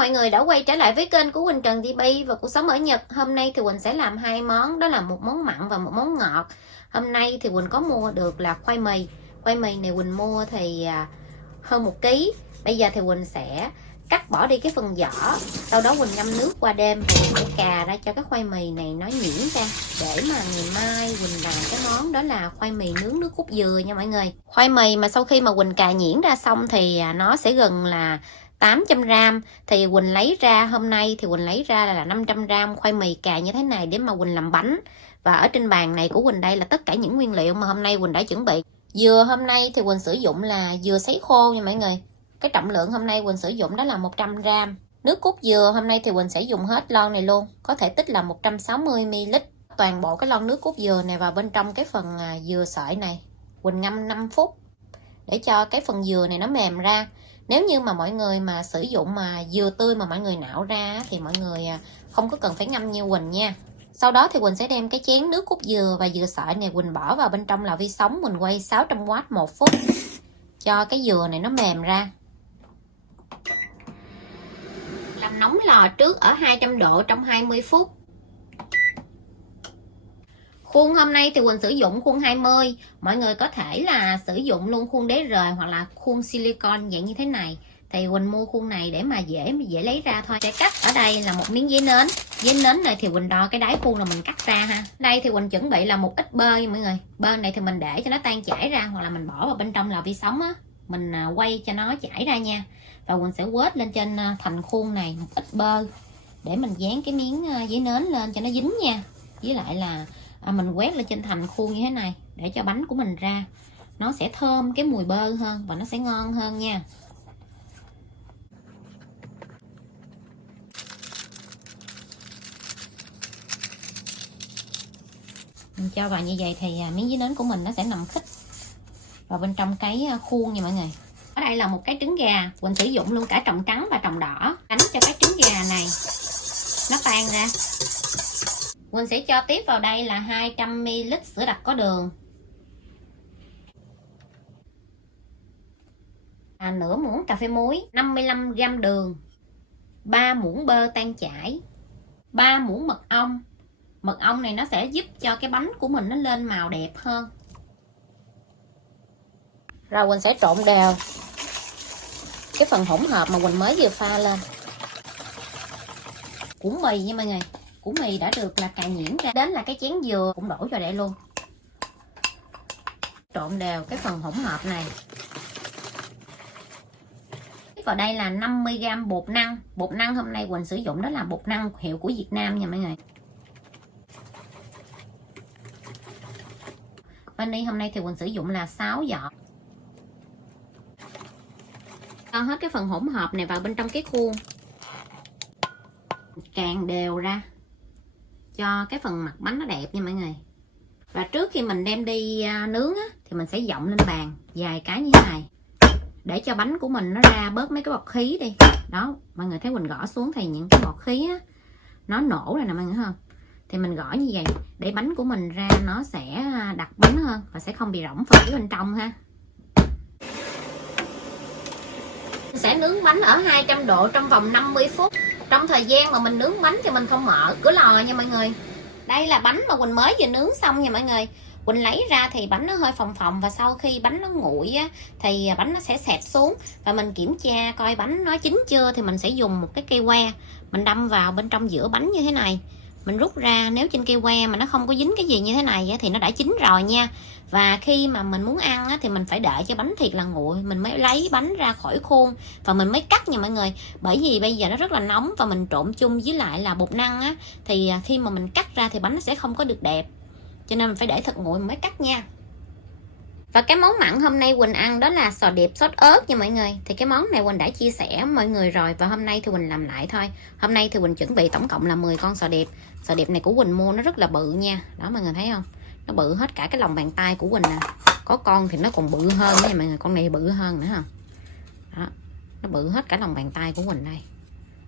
mọi người đã quay trở lại với kênh của Quỳnh Trần TV và cuộc sống ở Nhật. Hôm nay thì Quỳnh sẽ làm hai món, đó là một món mặn và một món ngọt. Hôm nay thì Quỳnh có mua được là khoai mì. Khoai mì này Quỳnh mua thì hơn 1 kg. Bây giờ thì Quỳnh sẽ cắt bỏ đi cái phần vỏ. Sau đó Quỳnh ngâm nước qua đêm và Quỳnh sẽ cà ra cho cái khoai mì này nó nhuyễn ra, để mà ngày mai Quỳnh làm cái món đó là khoai mì nướng nước cốt dừa nha mọi người. Khoai mì mà sau khi mà Quỳnh cà nhuyễn ra xong thì nó sẽ gần là 800g. Thì Quỳnh lấy ra, hôm nay thì Quỳnh lấy ra là 500g khoai mì cà như thế này để mà Quỳnh làm bánh. Và ở trên bàn này của Quỳnh đây là tất cả những nguyên liệu mà hôm nay Quỳnh đã chuẩn bị. Dừa hôm nay thì Quỳnh sử dụng là dừa sấy khô nha mọi người. Cái trọng lượng hôm nay Quỳnh sử dụng đó là 100g. Nước cốt dừa hôm nay thì Quỳnh sẽ dùng hết lon này luôn, có thể tích là 160ml. Toàn bộ cái lon nước cốt dừa này vào bên trong cái phần dừa sợi này Quỳnh ngâm 5 phút để cho cái phần dừa này nó mềm ra. Nếu như mà mọi người mà sử dụng mà dừa tươi mà mọi người nạo ra thì mọi người không có cần phải ngâm như Quỳnh nha. Sau đó thì Quỳnh sẽ đem cái chén nước cốt dừa và dừa sợi này Quỳnh bỏ vào bên trong lò vi sóng, mình quay 600W 1 phút cho cái dừa này nó mềm ra. Làm nóng lò trước ở 200 độ trong 20 phút. Khuôn hôm nay thì Quỳnh sử dụng khuôn 20. Mọi người có thể là sử dụng luôn khuôn đế rời hoặc là khuôn silicon dạng như thế này. Thì Quỳnh mua khuôn này để mà dễ lấy ra thôi. Sẽ cắt ở đây là một miếng giấy nến. Giấy nến này thì Quỳnh đo cái đáy khuôn rồi mình cắt ra ha. Đây thì Quỳnh chuẩn bị là một ít bơ nha mọi người. Bơ này thì mình để cho nó tan chảy ra, hoặc là mình bỏ vào bên trong lò vi sóng á, mình quay cho nó chảy ra nha. Và Quỳnh sẽ quết lên trên thành khuôn này một ít bơ để mình dán cái miếng giấy nến lên cho nó dính nha. Với lại là mình quét lên trên thành khuôn như thế này để cho bánh của mình ra nó sẽ thơm cái mùi bơ hơn và nó sẽ ngon hơn nha. Mình cho vào như vậy thì miếng giấy nến của mình nó sẽ nằm khít vào bên trong cái khuôn nha mọi người. Ở đây là một cái trứng gà, Quỳnh sử dụng luôn cả tròng trắng và tròng đỏ, đánh cho cái trứng gà này nó tan ra. Quỳnh sẽ cho tiếp vào đây là 200ml sữa đặc có đường, nửa muỗng cà phê muối, 55g đường, 3 muỗng bơ tan chảy, 3 muỗng mật ong. Mật ong này nó sẽ giúp cho cái bánh của mình nó lên màu đẹp hơn. Rồi Quỳnh sẽ trộn đều cái phần hỗn hợp mà Quỳnh mới vừa pha lên. Củ mì nha mọi người. Củ mì đã được là cà nhuyễn ra, đến là cái chén dừa cũng đổ vào đây luôn. Trộn đều cái phần hỗn hợp này. Tiếp vào đây là 50g bột năng. Bột năng hôm nay Quỳnh sử dụng đó là bột năng hiệu của Việt Nam nha mọi người. Vani hôm nay thì Quỳnh sử dụng là 6 giọt. Cho hết cái phần hỗn hợp này vào bên trong cái khuôn, càng đều ra cho cái phần mặt bánh nó đẹp nha mọi người. Và trước khi mình đem đi nướng á, thì mình sẽ dọng lên bàn vài cái như thế này để cho bánh của mình nó ra bớt mấy cái bọt khí đi. Đó, mọi người thấy Quỳnh gõ xuống thì những cái bọt khí á, nó nổ rồi nè mọi người thấy không? Thì mình gõ như vậy để bánh của mình ra nó sẽ đặc bánh hơn và sẽ không bị rỗng phần bên trong ha. Sẽ nướng bánh ở 200 độ trong vòng 50 phút. Trong thời gian mà mình nướng bánh thì mình không mở cửa lò nha mọi người. Đây là bánh mà Quỳnh mới vừa nướng xong nha mọi người. Quỳnh lấy ra thì bánh nó hơi phồng phồng, và sau khi bánh nó nguội á, thì bánh nó sẽ xẹp xuống. Và mình kiểm tra coi bánh nó chín chưa thì mình sẽ dùng một cái cây que, mình đâm vào bên trong giữa bánh như thế này. Mình rút ra, nếu trên cây que mà nó không có dính cái gì như thế này á, thì nó đã chín rồi nha. Và khi mà mình muốn ăn á, thì mình phải đợi cho bánh thiệt là nguội mình mới lấy bánh ra khỏi khuôn và mình mới cắt nha mọi người. Bởi vì bây giờ nó rất là nóng và mình trộn chung với lại là bột năng á, thì khi mà mình cắt ra thì bánh nó sẽ không có được đẹp, cho nên mình phải để thật nguội mình mới cắt nha. Và cái món mặn hôm nay Quỳnh ăn đó là sò điệp sốt ớt nha mọi người. Thì cái món này Quỳnh đã chia sẻ mọi người rồi, và hôm nay thì Quỳnh làm lại thôi. Hôm nay thì Quỳnh chuẩn bị tổng cộng là 10 con sò điệp. Sò điệp này của Quỳnh mua nó rất là bự nha. Đó mọi người thấy không? Nó bự hết cả cái lòng bàn tay của Quỳnh nè. Có con thì nó còn bự hơn nha mọi người. Con này bự hơn nữa không? Đó. Nó bự hết cả lòng bàn tay của Quỳnh đây.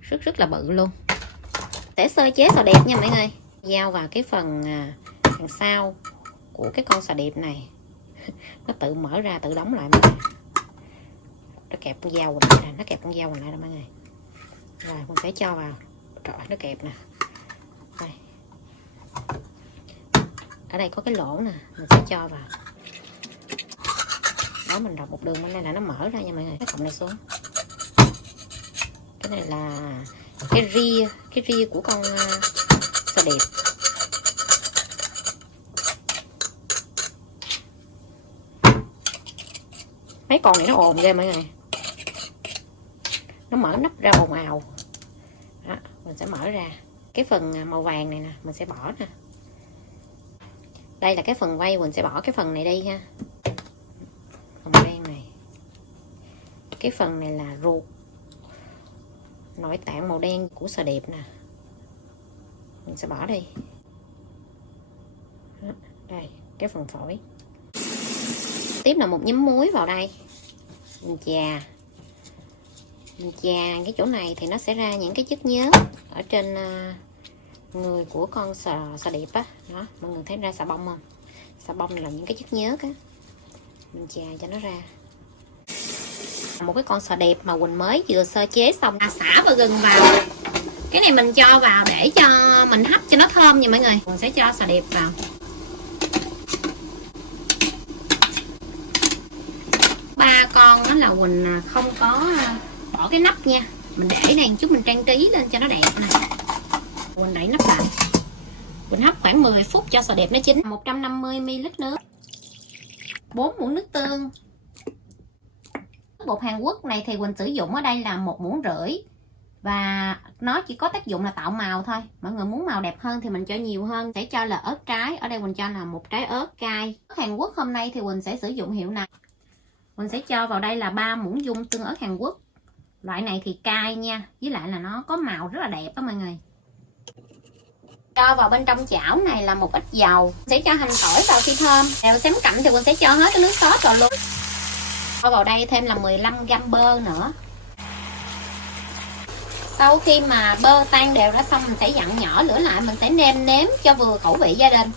Rất là bự luôn. Sẽ sơ chế sò điệp nha mọi người. Dao vào cái phần đằng sau của cái con sò điệp này. Nó tự mở ra tự đóng lại mọi người. Nó kẹp con dao mình lại, nó kẹp con dao mình lại đó mọi người. Rồi mình sẽ cho vào. Trời, nó kẹp nè. Đây. Ở đây có cái lỗ nè, mình sẽ cho vào. Đó, mình đọc một đường bên đây là nó mở ra nha mọi người. Cái cọng này xuống. Cái này là cái ria của con sò điệp. Mấy con này nó ồn ghê mọi người. Nó mở nắp ra ồn ào. Đó, mình sẽ mở ra. Cái phần màu vàng này nè, mình sẽ bỏ nè. Đây là cái phần vây, mình sẽ bỏ cái phần này đi ha. Màu đen này. Cái phần này là ruột. Nội tạng màu đen của sò điệp nè. Mình sẽ bỏ đi. Đó, đây, cái phần phổi. Tiếp là một nhúm muối vào đây. Mình chà cái chỗ này thì nó sẽ ra những cái chất nhớt ở trên người của con sò điệp á. Đó, mọi người thấy ra xà bông không? Xà bông này là những cái chất nhớt á. Mình chà cho nó ra. Một cái con sò điệp mà Quỳnh mới vừa sơ chế xong, xả và gừng vào. Cái này mình cho vào để cho mình hấp cho nó thơm nha mọi người. Mình sẽ cho sò điệp vào. Ba con đó là Quỳnh không có bỏ cái nắp nha. Mình để này chút mình trang trí lên cho nó đẹp nè. Quỳnh đậy nắp lại. Quỳnh hấp khoảng 10 phút cho sò điệp nó chín. 150ml nước. 4 muỗng nước tương. Bột Hàn Quốc này thì Quỳnh sử dụng ở đây là 1,5 muỗng. Và nó chỉ có tác dụng là tạo màu thôi. Mọi người muốn màu đẹp hơn thì mình cho nhiều hơn. Sẽ cho là ớt trái. Ở đây Quỳnh cho là 1 trái ớt cay. Hàn Quốc hôm nay thì Quỳnh sẽ sử dụng hiệu này. Mình sẽ cho vào đây là 3 muỗng dung tương ớt Hàn Quốc. Loại này thì cay nha. Với lại là nó có màu rất là đẹp đó mọi người. Cho vào bên trong chảo này là một ít dầu. Sẽ cho hành tỏi vào khi thơm. Nếu xém cạnh thì Quỳnh sẽ cho hết cái nước sốt vào luôn. Cho vào đây thêm là 15g bơ nữa. Sau khi mà bơ tan đều ra xong, mình sẽ dặn nhỏ lửa lại. Mình sẽ nêm nếm cho vừa khẩu vị gia đình.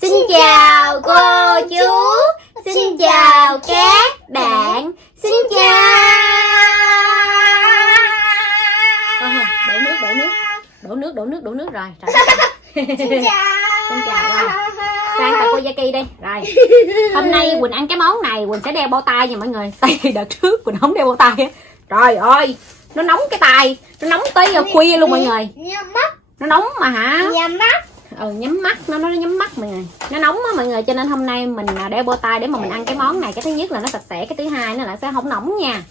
Xin chào cô chú, xin chào các bạn, xin chào. Đổ nước rồi. Xin chào. Sang tại cô Jackie đi. Rồi. Hôm nay Quỳnh ăn cái món này, Quỳnh sẽ đeo bao tay nha mọi người. Tại vì đợt trước Quỳnh không đeo bao tay á. Trời ơi, nó nóng cái tay, nó nóng tới khuya luôn mọi người. Nó nóng mà hả? Nhắm mắt, nó nhắm mắt mọi người. Nó nóng á mọi người, cho nên hôm nay mình đeo bao tay để mà mình ăn cái món này. Cái thứ nhất là nó sạch sẽ, cái thứ hai nó là sẽ không nóng nha.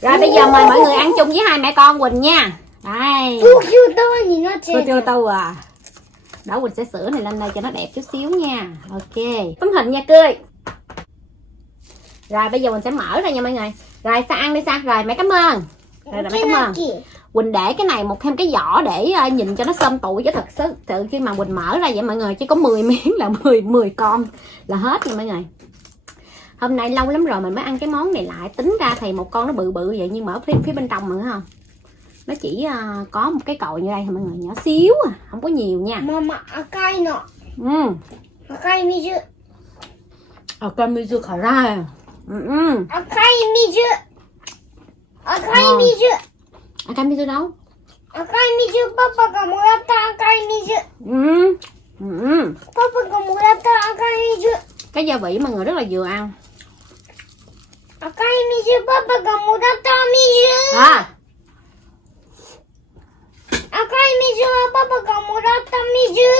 Rồi bây giờ mời mọi người ăn chung với hai mẹ con Quỳnh nha. Đây. Cô chưa tô à. Đó, Quỳnh sẽ sửa này lên đây cho nó đẹp chút xíu nha. Ok. Tấm hình nha cười. Rồi bây giờ mình sẽ mở ra nha mọi người. Rồi Sa ăn đi Sa. Rồi mẹ cảm ơn. Rồi mẹ cảm ơn. Quỳnh để cái này thêm cái vỏ để nhìn cho nó xôm tụ, chứ thật sự khi mà Quỳnh mở ra vậy mọi người, chỉ có 10 miếng là 10 con là hết nha mọi người. Hôm nay lâu lắm rồi mình mới ăn cái món này lại. Tính ra thì một con nó bự bự vậy, nhưng mà ở phía bên trong mọi người không, nó chỉ có một cái cội như đây thôi mọi người, nhỏ xíu à, không có nhiều nha. Mama, akai no. Akai mizu. Akai mizu karai. Akai mizu. Akai mizu. Akai mizu đâu? Akai mizu, papa ga moratta akai mizu. Papa ga moratta akai mizu. Cái gia vị mọi người rất là vừa ăn. Akai mizu, papa ga moratta mizu. Akamizu, papa ga moratta mizu.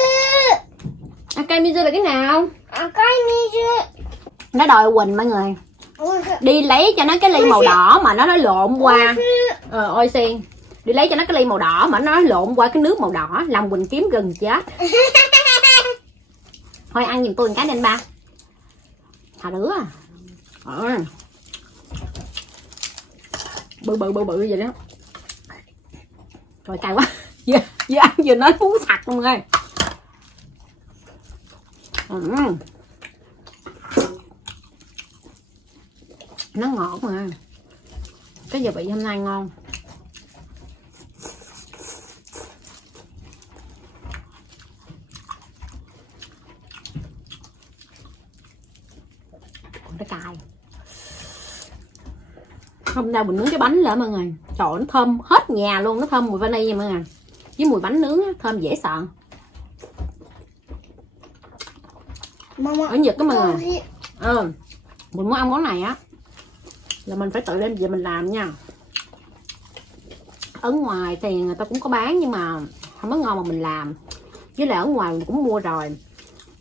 Akamizu là cái nào? Akamizu. Nó đòi Quỳnh mọi người. Đi lấy cho nó cái ly màu đỏ mà nó nói lộn qua. Oxy. Đi lấy cho nó cái ly màu đỏ mà nó nói lộn qua cái nước màu đỏ, làm Quỳnh kiếm gừng chết. Thôi ăn giùm tôi một cái nên ba. Thà đứa à. Bự vậy đó. Rồi cay quá. Vừa ăn vừa nói muốn sặc luôn rồi. Nó ngọt mà. Cái gia vị hôm nay ngon. Còn cái cay. Hôm nay mình nướng cái bánh lại mọi người. Trời ơi, nó thơm hết nhà luôn. Nó thơm mùi vani nha mọi người. Với mùi bánh nướng thơm dễ sợ. Ở Nhật đó mọi người. Mình muốn ăn món này á là mình phải tự đem về mình làm nha. Ở ngoài thì người ta cũng có bán nhưng mà không có ngon mà mình làm. Với lại ở ngoài mình cũng mua rồi.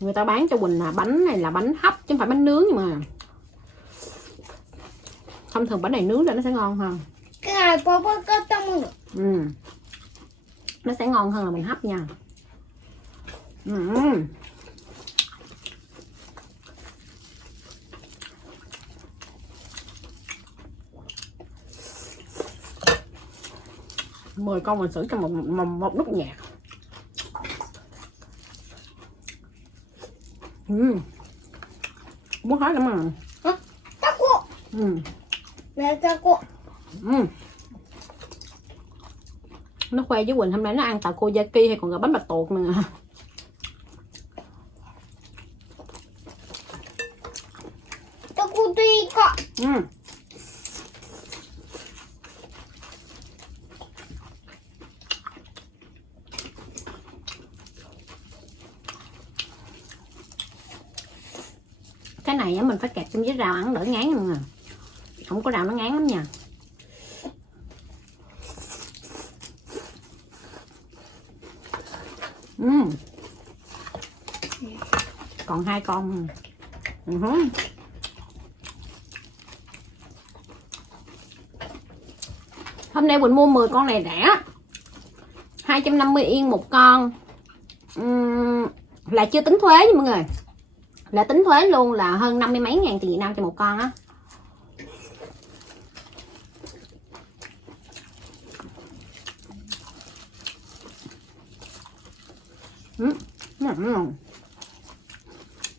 Người ta bán cho Quỳnh là bánh này là bánh hấp chứ không phải bánh nướng, nhưng mà thông thường bánh này nướng ra nó sẽ ngon hơn. Cái này papa có tâm. Nó sẽ ngon hơn là mình hấp nha. Mời con mình xử trong một nút nhạc. Muốn hết lắm mà. Taco. Mẹ taco. Nó khoe với Quỳnh hôm nay nó ăn takoyaki hay còn gọi bánh bạch tuộc nè. Taco tiko. Cái này á mình phải kẹp trong với rau ăn đỡ ngán luôn nè. Không có rau nó ngán lắm nha. Còn 2 con. Hôm nay Quỳnh mua 10 con này rẻ, 250 Yên một con. Là chưa tính thuế nha mọi người. Là tính thuế luôn là hơn 50 mấy ngàn tiền Việt Nam cho một con á.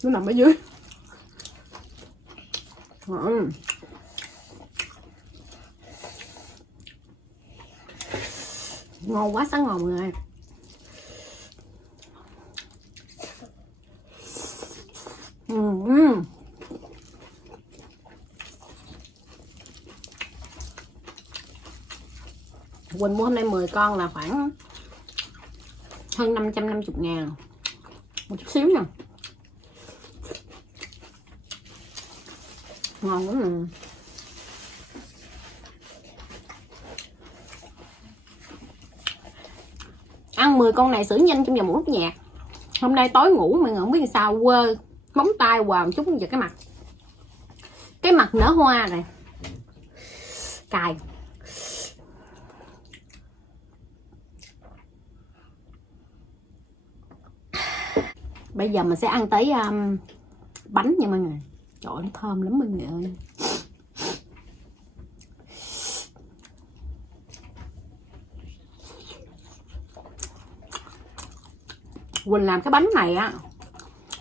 Nó nằm ở dưới. Ngon quá, sáng ngon mọi người. Quỳnh mua hôm nay 10 con là khoảng hơn 550 ngàn. Một chút xíu nha. Ngon lắm nè. Ăn 10 con này xử nhanh trong vòng một lúc nhạc. Hôm nay tối ngủ mọi người không biết sao quơ móng tay quờ một chút vào cái mặt. Cái mặt nở hoa này. Cài. Bây giờ mình sẽ ăn tới bánh nha mọi người. Trời ơi, nó thơm lắm mọi người ơi. Quỳnh làm cái bánh này á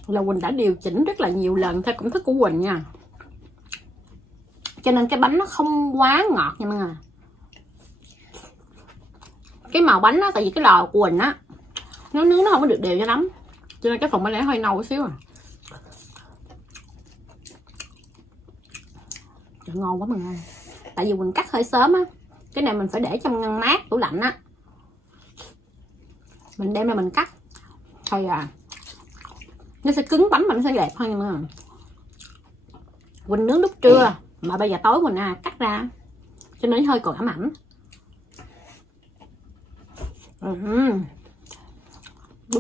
là Quỳnh đã điều chỉnh rất là nhiều lần theo công thức của Quỳnh nha. Cho nên cái bánh nó không quá ngọt nha mọi người. Cái màu bánh á, tại vì cái lò của Quỳnh á nó nướng nó không có được đều cho lắm, cho nên cái phần bánh này hơi nâu một xíu à. Trời, ngon quá mọi người. Tại vì Quỳnh cắt hơi sớm á. Cái này mình phải để trong ngăn mát tủ lạnh á. Mình đem ra mình cắt thôi à. Nó sẽ cứng bánh mà nó sẽ đẹp hơn nha mọi người. Quỳnh nướng lúc trưa mà bây giờ tối Quỳnh cắt ra cho nên hơi còn ẩm ẩm. Đúng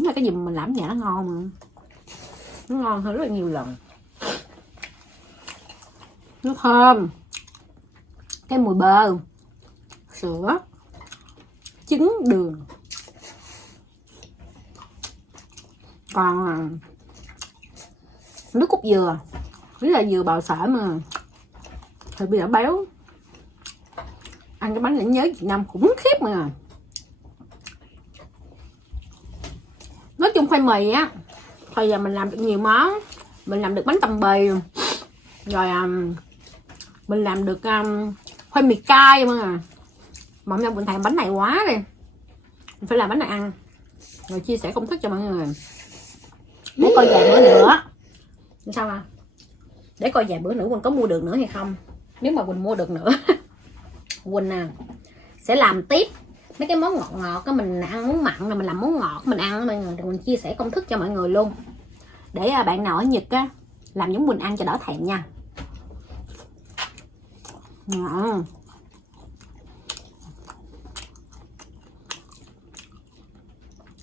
là cái gì mà mình làm ở nhà nó ngon mà. Nó ngon hơn rất là nhiều lần. Nó thơm. Cái mùi bơ, sữa, trứng, đường. Còn nước cốt dừa, rất là dừa bào xả mà thì bây giờ béo. Ăn cái bánh này nhớ Việt Nam khủng khiếp mà. Nói chung khoai mì á, bây giờ mình làm được nhiều món. Mình làm được bánh tằm bì, rồi mình làm được khoai mì cay mà hôm nay mình thèm bánh này quá đi, mình phải làm bánh này ăn rồi chia sẻ công thức cho mọi người. Để coi vài bữa nữa sao à, để coi vài bữa nữa mình có mua được nữa hay không. Nếu mà mình mua được nữa Quỳnh sẽ làm tiếp mấy cái món ngọt ngọt á. Mình ăn món mặn rồi mình làm món ngọt mình ăn mọi người, rồi mình chia sẻ công thức cho mọi người luôn, để bạn nào ở Nhật á làm giống Quỳnh ăn cho đỡ thèm nha.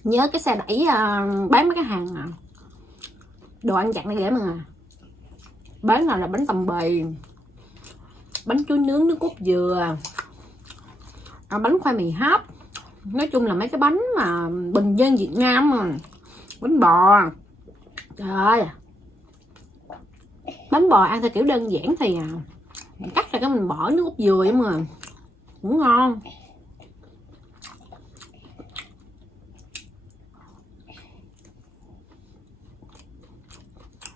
Nhớ cái xe đẩy bán mấy cái hàng đồ ăn chặn này để mọi người, bán nào là bánh tằm bì, bánh chuối nướng nước cốt dừa, bánh khoai mì hấp. Nói chung là mấy cái bánh mà bình dân Việt Nam mà. Bánh bò, trời ơi, bánh bò ăn theo kiểu đơn giản thì mình cắt ra cái mình bỏ nước cốt dừa vậy mà cũng ngon.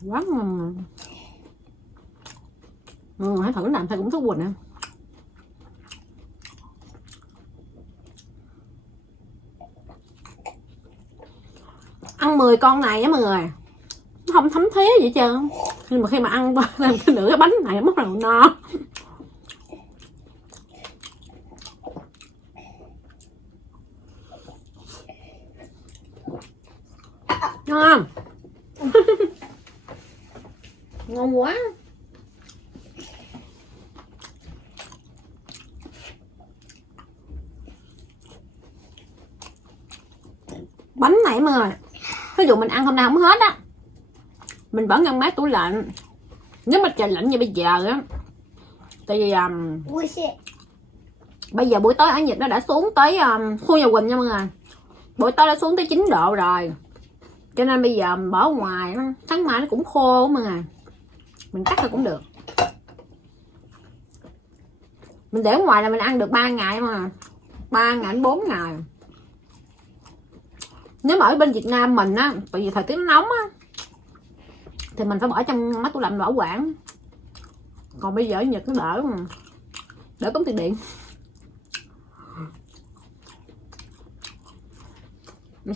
Quá ngon. Hãy thử làm theo cũng thú Quỳnh nè. Ăn 10 con này á mọi người, nó không thấm thía gì hết trơn. Nhưng mà khi mà ăn làm cái nửa cái bánh này mất đầu no. Ngon. Ngon quá. Bánh này mọi người, ví dụ mình ăn hôm nay không hết á, mình vẫn ngăn mát tủ lạnh. Nếu mà trời lạnh như bây giờ á, tại vì bây giờ buổi tối ở Nhật nó đã xuống tới khu nhà Quỳnh nha mọi người, buổi tối đã xuống tới 9 độ rồi, cho nên bây giờ mình bỏ ngoài sáng mai nó cũng khô mọi người, mình cắt ra cũng được. Mình để ngoài là mình ăn được 3 ngày mà, 3 ngày đến 4 ngày. Nếu mà ở bên Việt Nam mình á, tại vì thời tiết nóng á, thì mình phải bỏ trong máy tủ lạnh bảo quản. Còn bây giờ ở Nhật nó đỡ tốn tiền điện.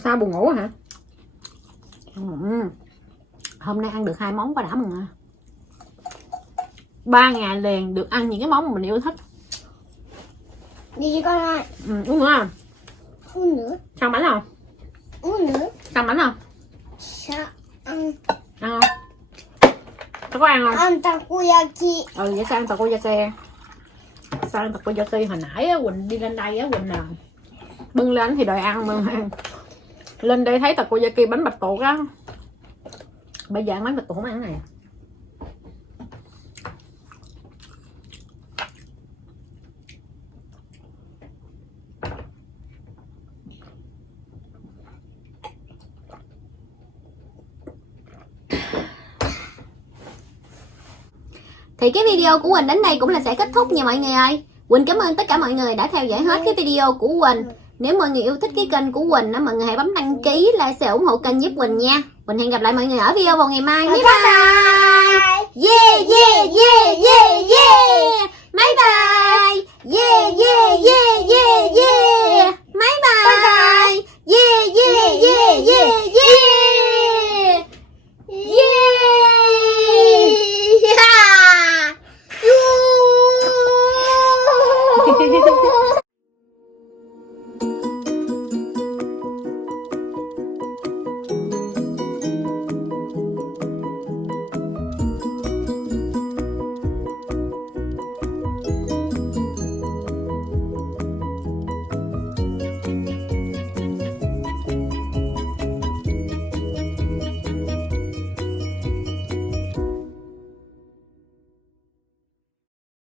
Sao buồn ngủ hả? Hôm nay ăn được 2 món quá đã mọi người. 3 ngày liền được ăn những cái món mà mình yêu thích. Đi con ơi. Uống nữa không? Uống nữa. Sao bánh không? Uống nữa. Sao bánh không? Sao ăn? Ăn không? Có ăn không? Ăn takoyaki. Vậy sao ăn takoyaki? Sao ăn takoyaki? Hồi nãy á, Quỳnh đi lên đây á, Quỳnh bưng lên thì đòi ăn mà. Lên đây thấy takoyaki bánh bạch tuộc á. Bây giờ ăn bánh bạch tuộc không ăn này. Thì cái video của Quỳnh đến đây cũng là sẽ kết thúc nha mọi người ơi. Quỳnh cảm ơn tất cả mọi người đã theo dõi hết cái video của Quỳnh. Nếu mọi người yêu thích cái kênh của Quỳnh đó, mọi người hãy bấm đăng ký, like, share, ủng hộ kênh giúp Quỳnh nha. Quỳnh hẹn gặp lại mọi người ở video vào ngày mai. Bye bye. Yeah yeah yeah yeah yeah. Bye bye. Yeah yeah yeah yeah yeah. Bye bye. Yeah yeah yeah yeah yeah. Yeah.